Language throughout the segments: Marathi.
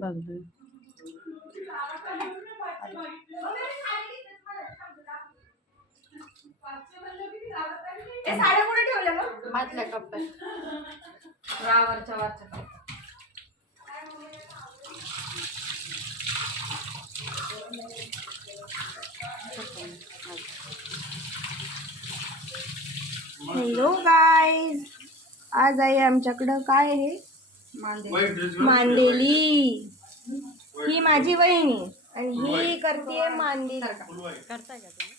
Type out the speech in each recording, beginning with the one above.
भाजले साड्या कुठे ठेवल्या मग? मातल्या कप्प्यात वरच्या वरच्या कप्प्यात. हॅलो गाईज आज आहे आमच्याकडं काय आहे? मांदेली. ही माझी वहिनी आणि ही करते मांदेली करताय का तुम्ही?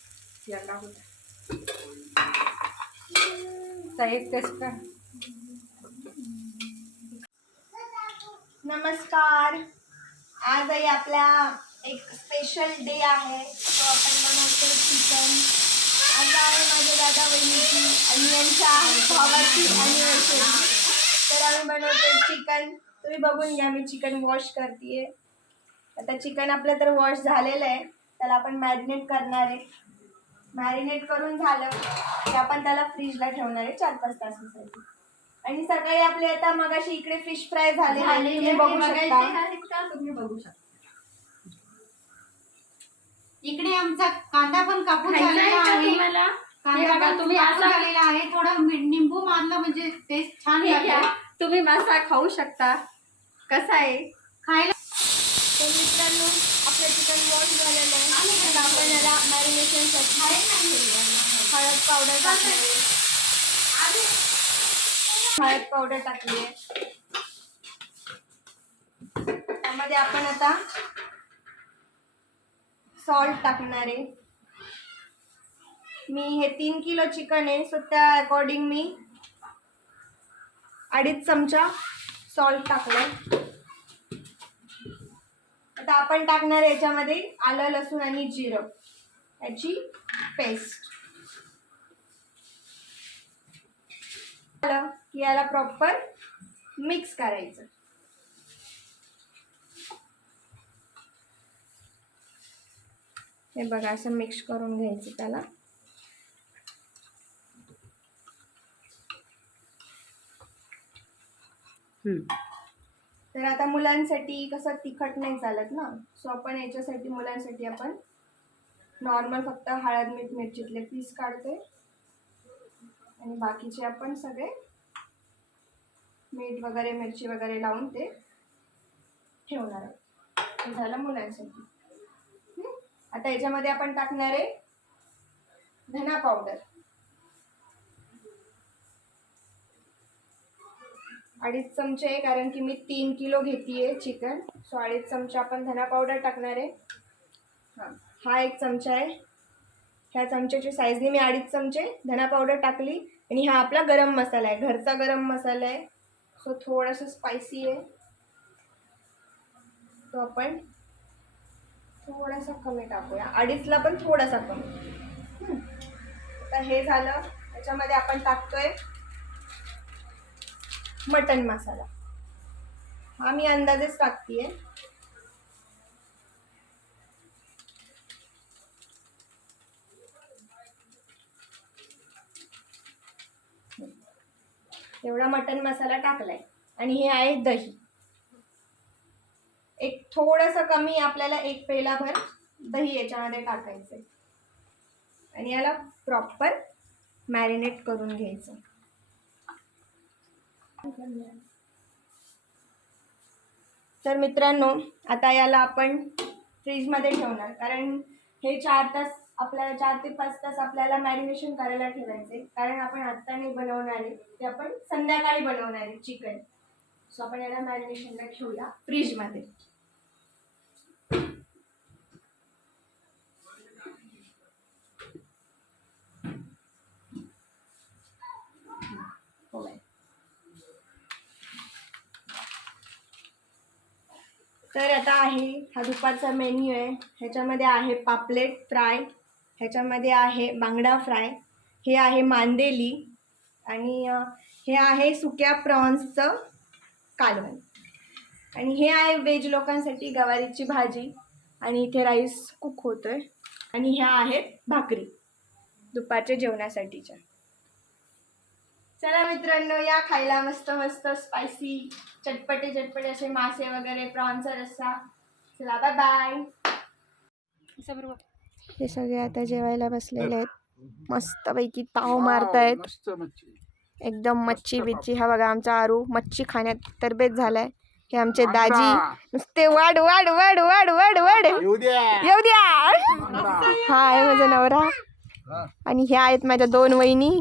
नमस्कार. आज आहे आपला एक स्पेशल डे आहे. तो आपण बनवतो चिकन आज आहे माझ्या दादा वहिनीची आणि यांच्या भावाची अॅनिव्हर्सरी तर आम्ही बनवतो चिकन. तुम्ही बघून घ्या मी चिकन वॉश करते आता चिकन आपलं तर वॉश झालेलं आहे. त्याला आपण मॅरिनेट करणार आहे. मॅरिनेट करून झालं की आपण त्याला फ्रीजला ठेवणार आहे चार पाच तासासाठी. आणि सकाळी आपले आता मगाशी इकडे फिश फ्राय झाले तुम्ही बघू शकता. तुम्ही बघू शकता. इकडे आमचा कांदा पण कापून झालेला आहे कांदा तुम्ही झालेला आहे. थोडं निंबू मारलं म्हणजे टेस्ट छान लागेल. तुम्ही मासा खाऊ शकता. कसा आहे? खायला तर मित्रांनो आपलं चिकन वॉश झालेलं आहे. आता आपण याला मॅरिनेशनसाठी हळद पावडर टाकली हळद पावडर टाकली आहे. त्यामध्ये आपण आता सॉल्ट टाकणार आहे. मी हे तीन किलो चिकन आहे सो त्या अकॉर्डिंग मी अडीच चमचा सॉल्ट टाकलं आता आपण टाकणार याच्यामध्ये आलं लसूण आणि जिरं. याची पेस्ट की याला प्रॉपर मिक्स करायचं. हे बघा असं मिक्स करून घ्यायचं त्याला. तर आता मुलांसाठी कसं तिखट नाही चालत ना? सो आपण याच्यासाठी मुलांसाठी आपण नॉर्मल फक्त हळद मीठ मिरचीतले पीस काढतोय. आणि बाकीचे आपण सगळे मीठ वगैरे मिरची वगैरे लावून ते ठेवणार आहोत. झालं मुलांसाठी. आता याच्यामध्ये आपण टाकणार आहे धना पावडर अडीच चमचे आहे कारण की मी तीन किलो घेते चिकन. सो अडीच चमचे आपण धना पावडर टाकणार आहे. हां. हा एक चमचा आहे. ह्या चमच्याची साईजने मी अडीच चमचे धना पावडर टाकली. आणि हा आपला गरम मसाला आहे. घरचा गरम मसाला आहे. सो थोडासा स्पायसी आहे. तो आपण थोडासा कमी टाकूया. अडीचला पण थोडासा कमी. आता हे झालं. त्याच्यामध्ये आपण टाकतोय मटन मसाला. हा मी अंदाजेच टाकतीये. एवढा मटन मसाला टाकलाय. आणि हे आहे दही. एक थोडंसं कमी आपल्याला एक पेलाभर दही याच्यामध्ये टाकायचं आहे आणि याला प्रॉपर मॅरिनेट करून घ्यायचं. तर मित्रांनो आता याला आपण फ्रीजमध्ये ठेवणार. कारण हे चार तास आपल्याला चार ते पाच तास आपल्याला मॅरिनेशन करायला ठेवायचे. कारण आपण आत्ता नाही बनवणार आहे. ते आपण संध्याकाळी बनवणार आहे चिकन. सो आपण याला मॅरिनेशनला ठेवूया फ्रीजमध्ये हो बाय. तर आता आहे हा दुपारचा मेन्यू आहे. ह्याच्यामध्ये आहे पापलेट फ्राय ह्याच्यामध्ये आहे बांगडा फ्राय हे आहे मांदेली आणि हे आहे सुक्या प्रॉन्सचं कालवण. आणि हे आहे व्हेज लोकांसाठी गवारीची भाजी आणि इथे राईस कुक होतोय. आणि ह्या आहेत भाकरी दुपारच्या जेवणासाठीच्या. चला मित्रांनो या खायला मस्त मस्त स्पायसी चटपटे चटपटे असे मासे वगैरे प्रॉन्सचा रस्सा. चला बाय बाय हे सगळे आता जेवायला बसलेले आहेत. मस्तपैकी ताव मारतायत. एकदम मच्छी बिच्छी. हा बघा आमचा आरू मच्छी खाण्यात तरबेज झालाय. हे आमचे दाजी. नुसते वाढ वाढ वाढ वाढ वाढ वाढ. येऊ द्या. हा आहे माझा नवरा. आणि ह्या आहेत माझ्या दोन वहिनी.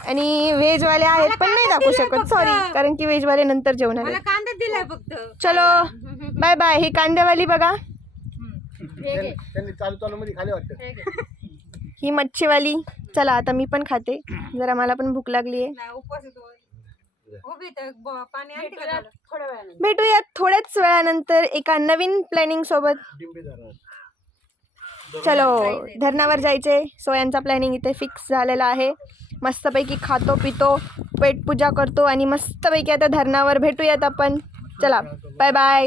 आणि व्हेजवाले आहेत पण नाही दाखवू शकत. सॉरी कारण की व्हेजवाले नंतर जेवणार आहेत. कांदा दिलाय फक्त. चलो बाय बाय ही कांद्यावाली बघा. त्यांनी त्यांनी चालू चालू मध्ये खाली वाटतं. ही मच्छीवाली. चला आता मी पण खाते. जरा मला पण भूक लागली आहे भेटूयात थोड्याच वेळानंतर एका नवीन प्लॅनिंग सोबत. चलो धरणावर जायचे सो यांचा प्लॅनिंग इथे फिक्स झालेला आहे. मस्तपैकी खातो पितो पेटपूजा करतो आणि मस्तपैकी आता धरणावर भेटूयात आपण. चला बाय बाय